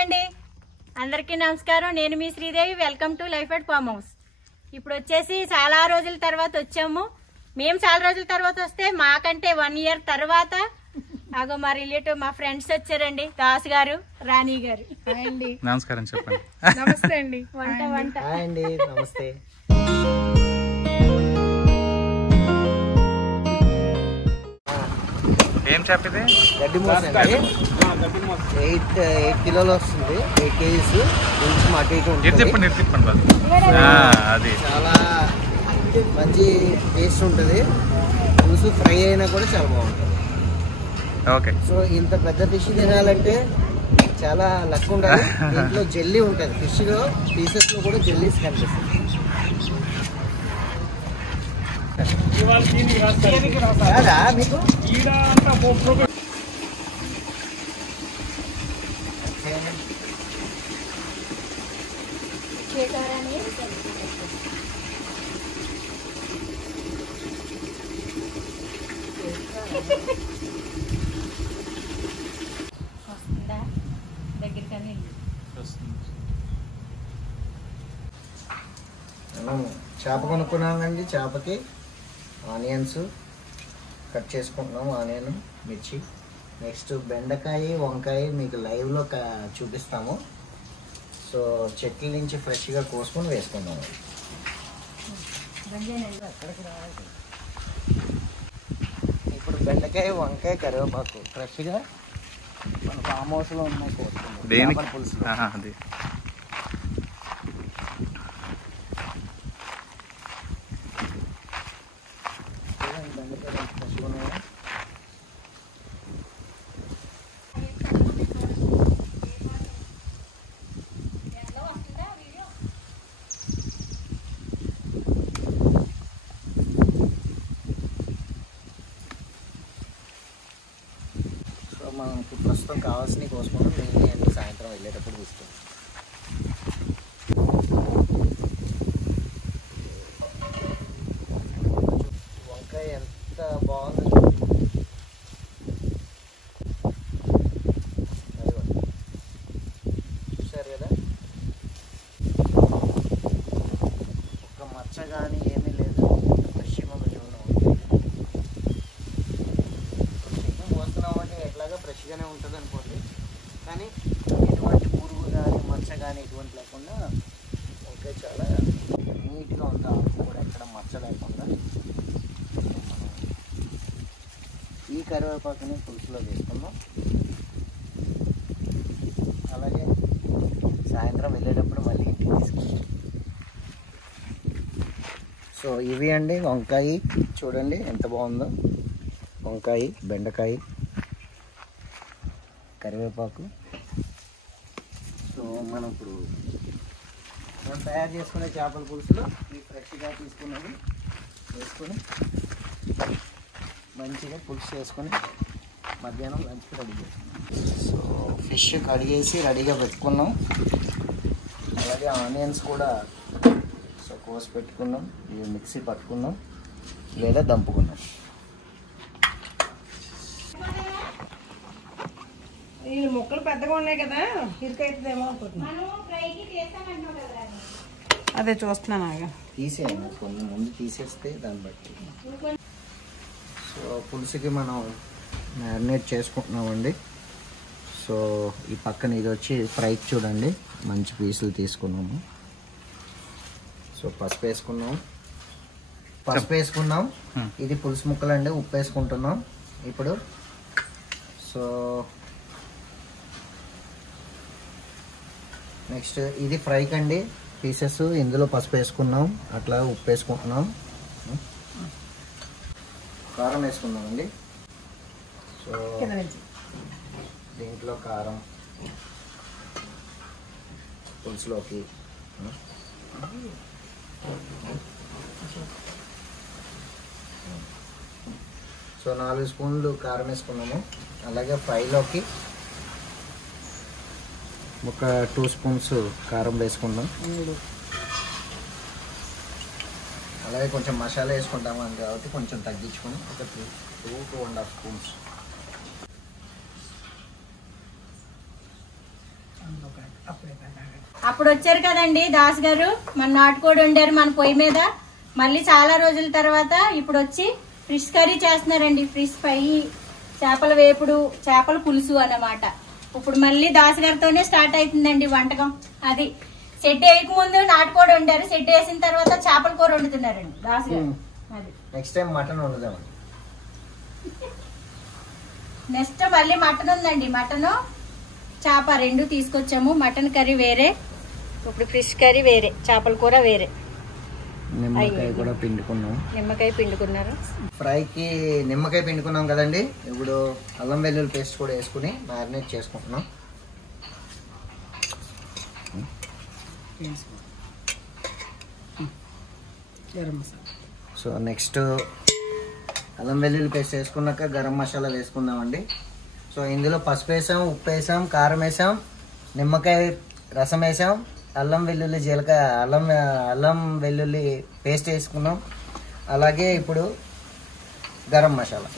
అండి, అందరికీ నమస్కారం. నేను మీ Sridevi. Welcome to life at farm house. ఇప్పుడు వచ్చేసి చాలా రోజుల తర్వాత వచ్చాము. మేము చాలా రోజుల తర్వాత వస్తే మాకంటే 1 ఇయర్ తర్వాత అగో మా రిలేటివ్ మా ఫ్రెండ్స్ వచ్చారండి. దాస్ గారు, రాణి గారు. నమస్కారం చెప్పండి. నమస్తే అండి. వంట నమస్తే. ఏం చెప్పితే గడ్డి మోస 8 కిలోలు వస్తుంది. 8 కేజీస్ కొంచెం అటు ఇటు ఉంటుంది. అది చాలా మంచి టేస్ట్ ఉంటుంది. పులుసు ఫ్రై అయినా కూడా చాలా బాగుంటుంది. ఓకే. సో ఇంత పెద్ద ఫిష్ తినాలంటే చాలా లక్ ఉండాలి. దీంట్లో జెల్లీ ఉంటుంది. ఫిష్లో పీసెస్లో కూడా జెల్లీస్ కనిపిస్తుంది. కాదా మీకు దగ్గరికని చేప కొనుక్కున్నామండి. చేపకి ఆనియన్స్ కట్ చేసుకుంటున్నాము. ఆనియన్, మిర్చి. నెక్స్ట్ బెండకాయ, వంకాయ మీకు లైవ్లో చూపిస్తాము. సో చెట్ల నుంచి ఫ్రెష్గా కోసుకొని వేసుకుందాము. ఇప్పుడు బెండకాయ, వంకాయ, కరివేపాకు ఫ్రెష్గా మన ఫామ్ హౌస్లో ఉన్నాయి కోసుకుందాం. పులుసు అది మనకు ప్రస్తుతం కావాల్సినవి కోసుకుంటాం. మిగిలిన అన్ని సాయంత్రం వెళ్ళేటప్పుడు తీసుకుంటాం. వంకాయ ఎంత బాగుంది చూసారు కదా. ఒక్క మచ్చ కానీ ఏమీ లేదు. ఫ్రెష్గా చూడండి. ఎట్లాగా ఫ్రెష్గానే ఉంటుంది అనుకోండి. కానీ ఎటువంటి పురుగు కానీ మచ్చ కానీ ఎటువంటి లేకుండా ఓకే చాలా నీట్గా ఉంది. ఆకు కూడా ఎక్కడ మచ్చ లేకుండా. మనం ఈ కరివేపాకుని పులుసులో వేసుకుందాం. అలాగే సాయంత్రం వెళ్ళేటప్పుడు మళ్ళీ ఇంటికి తీసుకుంటాం. సో ఇవి అండి వంకాయ. చూడండి ఎంత బాగుందో. వంకాయ, బెండకాయ, కరివేపాకు. సో మనం ఇప్పుడు తయారు చేసుకునే చేపల పులుసులో ఈ ఫ్రెష్గా తీసుకున్నది వేసుకొని మంచిగా పులుసు చేసుకొని మధ్యాహ్నం లంచ్కి రెడీ చేసుకున్నాం. సో ఫిష్ కడిగేసి రెడీగా పెట్టుకున్నాం. అలాగే ఆనియన్స్ కూడా సో కోసి పెట్టుకున్నాం. ఇవి మిక్సీ పట్టుకున్నాం లేదా దంపుకున్నాం. ఈ ముక్కలు పెద్దగా ఉన్నాయి కదా, ఇరుకైతుందేమో అనుకుంటున్నా. అదే చూస్తున్నాను. తీసేయండి, కొన్ని ముందు తీసేస్తే దాన్ని బట్టి. సో పులుసుకి మనం మ్యారినేట్ చేసుకుంటున్నామండి. సో ఈ పక్కన ఇది వచ్చి ఫ్రైకి చూడండి మంచి పీసులు తీసుకున్నాము. సో పసుపు వేసుకున్నాం. ఇది పులుసు ముక్కలు అండి. ఉప్పు వేసుకుంటున్నాం ఇప్పుడు. సో నెక్స్ట్ ఇది ఫ్రైకి అండి పీసెస్. ఇందులో పసుపు వేసుకున్నాం, అట్లా ఉప్పు వేసుకుంటున్నాం, కారం వేసుకున్నామండి. సో దీంట్లో కారం పులుసులోకి. సో 4 స్పూన్లు కారం వేసుకున్నాము. అలాగే ఫ్రైలోకి ఒక 2 స్పూన్స్ కారం వేసుకుందాం. అలాగే కొంచెం మసాలా వేసుకుంటాము అని కాబట్టి కొంచెం తగ్గించుకొని ఒక 2-2.5 స్పూన్స్. అప్పుడు వచ్చారు కదండి దాస్ గారు, మన నాటుకోడి వండారు మన పొయ్యి మీద. మళ్ళీ చాలా రోజుల తర్వాత ఇప్పుడు వచ్చి ఫిష్ కర్రీ చేస్తున్నారండి. ఫిష్ ఫ్రై, చేపల వేపుడు, చేపల పులుసు అన్నమాట. ఇప్పుడు మళ్ళీ దాస్ గారితోనే స్టార్ట్ అవుతుందండి వంటకం. అది సెట్ వేయక ముందు నాటుకోడి వండారు, సెట్ వేసిన తర్వాత చేపల కూర వండుతున్నారండి దాస్ గారు. అది నెక్స్ట్ టైం మటన్ వండుదామండి. నెక్స్ట్ మళ్ళీ మటన్ ఉందండి. మటన్ చేప రెండు తీసుకొచ్చాము. మటన్ కర్రీ వేరే, ఇప్పుడు ఫిష్ కర్రీ వేరే, చేపల కూర వేరే. నిమ్మకాయ కూడా పిండుకున్నాం. నిమ్మకాయ పిండుకున్నారు. ఫ్రైకి నిమ్మకాయ పిండుకున్నాం కదండి. ఇప్పుడు అల్లం వెల్లుల్లి పేస్ట్ కూడా వేసుకుని మ్యారినేట్ చేసుకుంటున్నాం. సో నెక్స్ట్ అల్లం వెల్లుల్లి పేస్ట్ వేసుకున్నాక గరం మసాలా వేసుకుందామండి. సో ఇందులో పసుపు వేసాం, ఉప్పు వేసాం, కారం వేసాం, నిమ్మకాయ రసం వేసాం, అల్లం వెల్లుల్లి అల్లం వెల్లుల్లి పేస్ట్ వేసుకున్నాం. అలాగే ఇప్పుడు గరం మసాలా.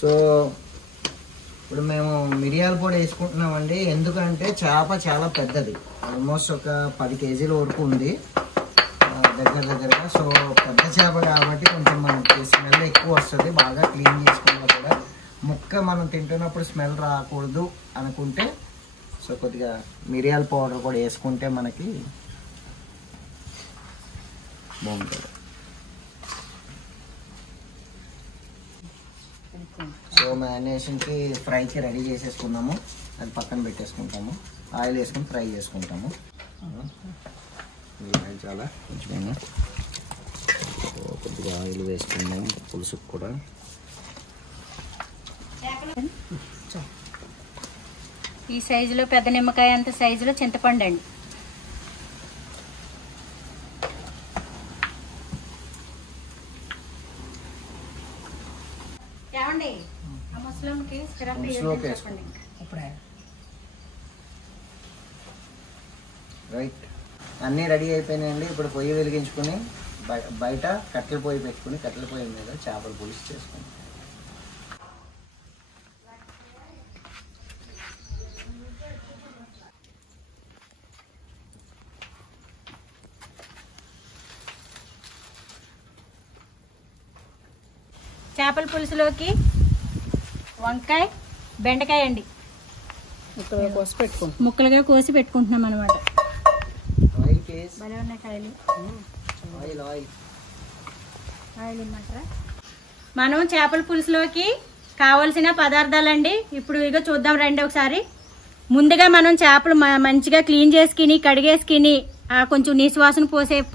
సో ఇప్పుడు మేము మిరియాల పొడి వేసుకుంటున్నామండి. ఎందుకంటే చేప చాలా పెద్దది, ఆల్మోస్ట్ ఒక 10 కేజీల వరకు ఉంది దగ్గరగా. సో పెద్ద చేప కాబట్టి కొంచెం మనకి స్మెల్ ఎక్కువ వస్తుంది. బాగా క్లీన్ చేసుకున్నా కూడా ముక్క మనం తింటున్నప్పుడు స్మెల్ రాకూడదు అనుకుంటే సో కొద్దిగా మిరియాల పౌడర్ కూడా వేసుకుంటే మనకి బాగుంటుంది. సో మ్యారినేషన్కి ఫ్రైకి రెడీ చేసేసుకున్నాము. అది పక్కన పెట్టేసుకుంటాము. ఆయిల్ వేసుకుని ఫ్రై చేసుకుంటాము. ఆయిల్ చాలా కొంచెం కొద్దిగా ఆయిల్ వేసుకున్నాము పులుసుకు కూడా. ఈ సైజులో పెద్ద నిమ్మకాయ అంత సైజులో చింతపండు అండి. ఏమండి ఆ ముసలంకి చెప్పండి. రైట్, అన్నీ రెడీ అయిపోయినాయండి. ఇప్పుడు పొయ్యి వెలిగించుకుని బయట కట్టెల పొయ్యి పెట్టుకుని కట్టెల పొయ్యి మీద చేపల పులుసు చేసుకుంటాం. చేపల పులుసులోకి వంకాయ, బెండకాయ అండి ముక్కలుగా కోసి పెట్టుకుంటున్నాం అనమాట. భలే ఉన్నాయి కాయలు. ఆయిల్ ఇమ్మంటారా? మనం చేపల పులుసులోకి కావలసిన పదార్థాలండి ఇప్పుడు ఇక చూద్దాం రండి ఒకసారి. ముందుగా మనం చేపలు మంచిగా క్లీన్ చేసుకుని కడిగేసుకుని కొంచెం నీసువాసన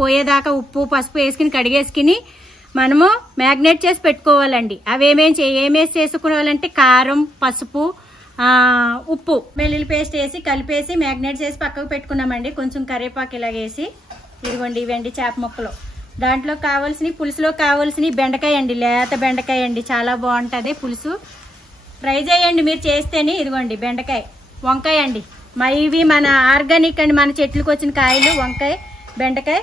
పోయేదాకా ఉప్పు పసుపు వేసుకుని కడిగేసుకుని మనము మ్యాగ్నేట్ చేసి పెట్టుకోవాలండి. అవి ఏమేసి చేసుకోవాలంటే కారం, పసుపు, ఉప్పు, వెల్లుల్లి పేస్ట్ వేసి కలిపేసి మ్యాగ్నేట్ చేసి పక్కకు పెట్టుకున్నామండి. కొంచెం కరివేపాకు ఇలాగేసి. ఇదిగోండి ఇవండి చేప ముక్కలు. దాంట్లో కావాల్సిన పులుసులో కావాల్సిన బెండకాయ అండి, లేత బెండకాయ అండి, చాలా బాగుంటుంది పులుసు. ట్రై చేయండి మీరు చేస్తేనే. ఇదిగోండి బెండకాయ, వంకాయ అండి, ఇవి మన ఆర్గానిక్ అండి, మన చెట్లకు వచ్చిన కాయలు, వంకాయ, బెండకాయ.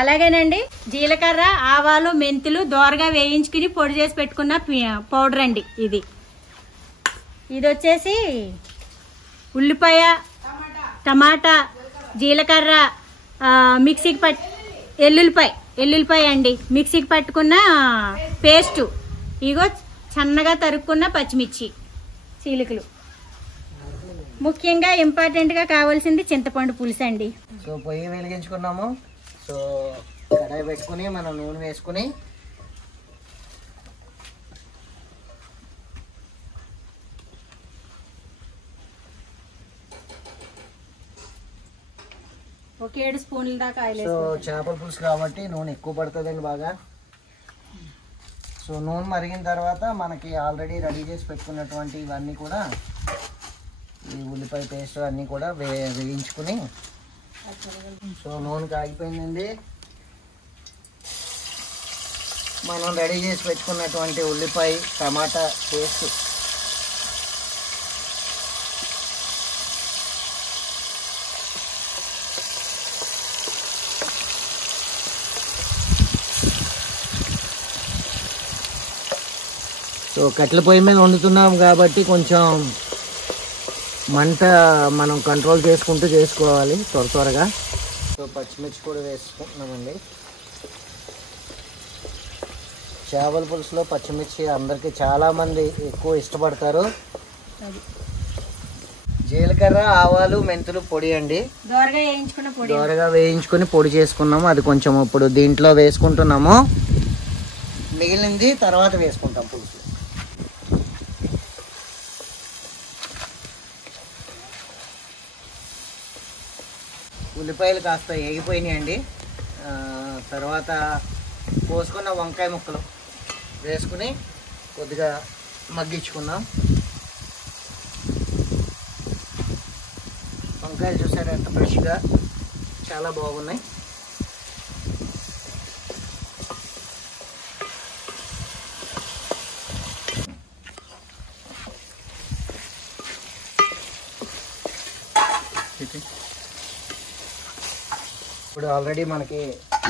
అలాగేనండి జీలకర్ర, ఆవాలు, మెంతులు దోరగా వేయించుకుని పొడి చేసి పెట్టుకున్న పౌడర్ అండి ఇది. ఇది వచ్చేసి ఉల్లిపాయ, టమాటా, జీలకర్ర, మిక్సీకి ఎల్లుల్లిపాయ అండి, మిక్సీకి పట్టుకున్న పేస్టు, ఇగో సన్నగా తరుక్కున్న పచ్చిమిర్చి చీలికలు. ముఖ్యంగా ఇంపార్టెంట్గా కావాల్సింది చింతపండు పులుసు అండి. సో పొయ్యి వెలిగించుకున్నాము. సో కడాయి పెట్టుకుని మనం నూనె వేసుకుని ఒక 7 స్పూన్ల దాకా ఆయిల్. సో చేపల పులుసు కాబట్టి నూనె ఎక్కువ పడుతుందండి బాగా. సో నూనె మరిగిన తర్వాత మనకి ఆల్రెడీ రెడీ చేసి పెట్టుకున్నటువంటి ఇవన్నీ కూడా, ఈ ఉల్లిపాయ పేస్ట్ అన్నీ కూడా వేయించుకుని. సో నూనె కాగిపోయిందండి. మనం రెడీ చేసి పెట్టుకున్నటువంటి ఉల్లిపాయ, టమాటా పేస్ట్ సో కట్టెల పొయ్యి మీద వండుతున్నాం కాబట్టి కొంచెం మంట మనం కంట్రోల్ చేసుకుంటూ చేసుకోవాలి త్వరగా. సో పచ్చిమిర్చి కూడా వేసుకుంటున్నామండి. చేపల పులుసులో పచ్చిమిర్చి అందరికీ చాలామంది ఎక్కువ ఇష్టపడతారు. జీలకర్ర, ఆవాలు, మెంతులు పొడి అండి, దోరగా వేయించుకుని పొడి చేసుకున్నాము. అది కొంచెం ఇప్పుడు దీంట్లో వేసుకుంటున్నాము. మిగిలింది తర్వాత వేసుకుంటాం పులుసు. ఉల్లిపాయలు కాస్త వేగిపోయినాయండి. తర్వాత కోసుకున్న వంకాయ ముక్కలు వేసుకుని కొద్దిగా మగ్గించుకుందాం. వంకాయలు చూసారు ఎంత ఫ్రెష్గా, చాలా బాగున్నాయి. ఇప్పుడు ఆల్రెడీ మనకి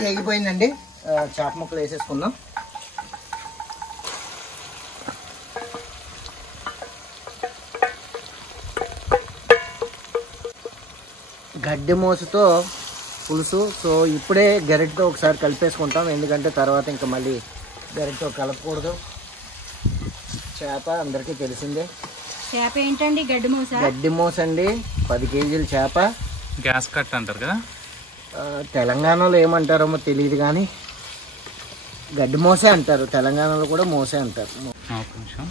వేగిపోయిందండి. చేప ముక్కలు వేసేసుకుందాం. గడ్డి మోసుతో పులుసు. సో ఇప్పుడే గరిటతో ఒకసారి కలిపేసుకుంటాం, ఎందుకంటే తర్వాత ఇంకా మళ్ళీ గరిటతో కలపకూడదు. చేప అందరికీ తెలిసిందే. చేప ఏంటండి? గడ్డి మోస అండి, 10 కేజీల చేప. గ్యాస్ కట్ అంటారు కదా, తెలంగాణలో ఏమంటారో తెలియదు కానీ గడ్డి మోసే అంటారు, తెలంగాణలో కూడా మోసే అంటారు. ఒక నిమిషం.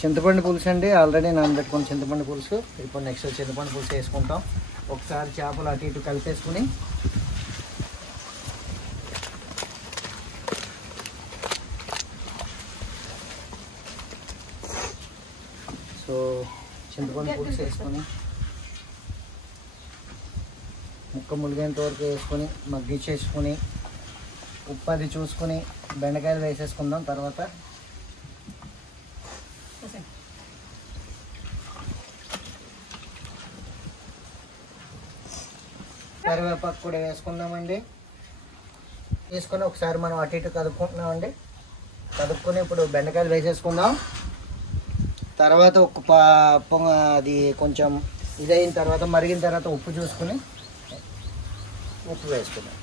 చింతపండు పులుసు అండి, ఆల్రెడీ నానబెట్టుకున్న చింతపండు పులుసు. ఇప్పుడు నెక్స్ట్ చింతపండు పులుసు వేసుకుంటాం. ఒకసారి చేపలు అటు ఇటు కలిపేసుకుని సో చింతపండు పులుసు వేసుకొని ముక్క ములిగేంత వరకు వేసుకొని మగ్గిచ్చేసుకొని ఉప్పు అది చూసుకొని బెండకాయలు వేసేసుకుందాం. తర్వాత కరివేపాకు కూడా వేసుకుందామండి. వేసుకొని ఒకసారి మనం అటు ఇటు కదుపుకుంటున్నామండి. కదుపుకొని ఇప్పుడు బెండకాయలు వేసేసుకుందాం. తర్వాత అది కొంచెం ఇదైన తర్వాత మరిగిన తర్వాత ఉప్పు చూసుకుని ఉప్పు వేసుకుందాం.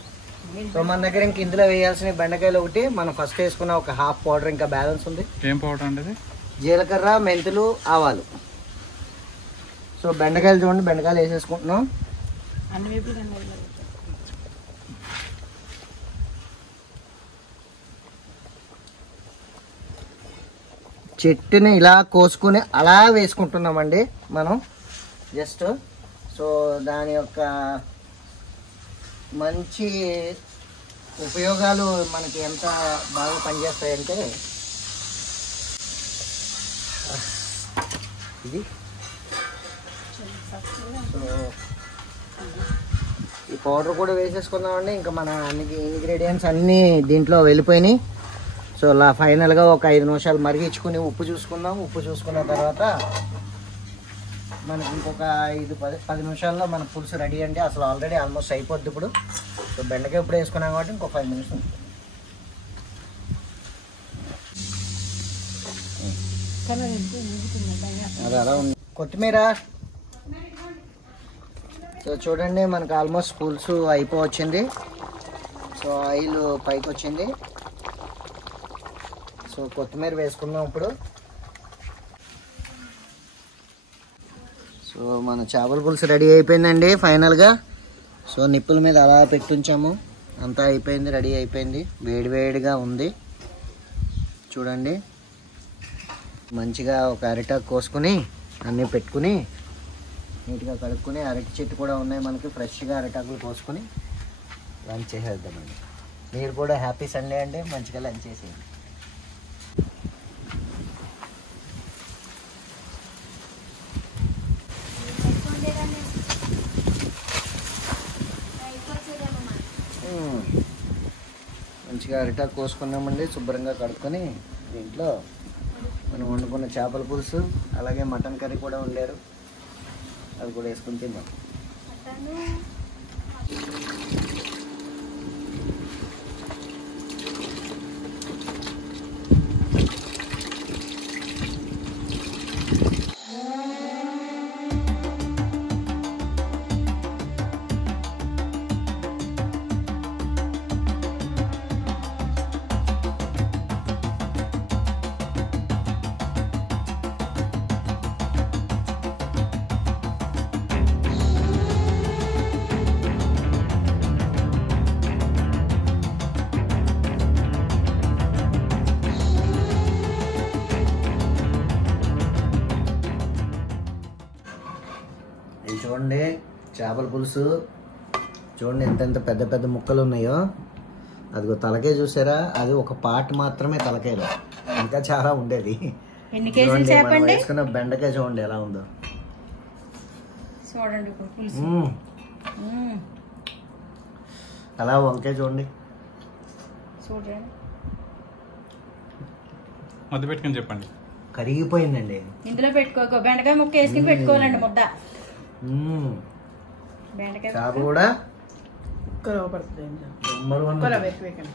సో మన దగ్గర ఇంక ఇందులో వేయాల్సిన బెండకాయలు ఒకటి మనం ఫస్ట్ వేసుకున్న ఒక హాఫ్ పౌడర్ ఇంకా బ్యాలెన్స్ ఉంది. ఏం పౌడర్ అండి? జీలకర్ర, మెంతులు, ఆవాలు. సో బెండకాయలు చూడండి, బెండకాయలు వేసేసుకుంటున్నాం. చెట్టుని ఇలా కోసుకుని అలా వేసుకుంటున్నామండి మనం జస్ట్. సో దాని యొక్క మంచి ఉపయోగాలు మనకి ఎంత బాగా పనిచేస్తాయంటే ఇది. సో ఈ పౌడర్ కూడా వేసేసుకుందామండి. ఇంకా మన ఇంగ్రీడియంట్స్ అన్నీ దీంట్లో వెళ్ళిపోయినాయి. సో ఫైనల్గా ఒక 5 నిమిషాలు మరిగించుకుని ఉప్పు చూసుకుందాం. ఉప్పు చూసుకున్న తర్వాత మనకి ఇంకొక 5-10 నిమిషాల్లో మన పులుసు రెడీ అండి. అసలు ఆల్రెడీ ఆల్మోస్ట్ అయిపోద్ది ఇప్పుడు. సో బెండకాయ ఇప్పుడు వేసుకున్నాం కాబట్టి ఇంకో 5 నిమిషాలు. అది అలా ఉంది. కొత్తిమీర. సో చూడండి మనకు ఆల్మోస్ట్ పులుసు అయిపోవచ్చింది. సో ఆయిల్ పైకి వచ్చింది. సో కొత్తిమీర వేసుకుందాం ఇప్పుడు. సో మన చేపల పులుసు రెడీ అయిపోయిందండి ఫైనల్గా. సో నిప్పుల మీద అలా పెట్టుంచాము, అంతా అయిపోయింది, రెడీ అయిపోయింది. వేడివేడిగా ఉంది చూడండి. మంచిగా ఒక అరిటాకు కోసుకుని అన్నీ పెట్టుకుని నీట్గా కడుక్కుని, అరటి చెట్టు కూడా ఉన్నాయి మనకి, ఫ్రెష్గా అరిటాకులు కోసుకుని లంచ్ చేసేద్దామండి. మీరు కూడా హ్యాపీ సండే అండి, మంచిగా లంచ్ చేసేయండి. మంచిగా అరిటాకు కోసుకున్నామండి, శుభ్రంగా కడుక్కొని దీంట్లో మనం వండుకున్న చేపల పులుసు అలాగే మటన్ కర్రీ కూడా వండారు, అది కూడా వేసుకుని తిన్నాం. వేస్తాను. చూడండి చేపల పులుసు చూడండి ఎంత పెద్ద పెద్ద ముక్కలు ఉన్నాయో. అదిగో తలకాయ చూసారా, అది ఒక పార్ట్ మాత్రమే తలకాయలో, ఇంకా చాలా ఉండేది. ఎన్ని కేజీలు చేపండి? వేసుకున్న బెండకాయ చూడండి ఎలా ఉందో. చూడండి పులుసు. అలా వంకాయ చూడండి. చూడండి ముద్ద పెట్టుకుని చెప్పండి. కరిగిపోయిందండి. ఇందులో పెట్టుకోక బెండకాయ ముక్క వేసుకుని పెట్టుకోవాలండి ముద్ద. బెండకాయ చేప కూడా కుక్కలో పడుతుంది. నెంబర్ 1.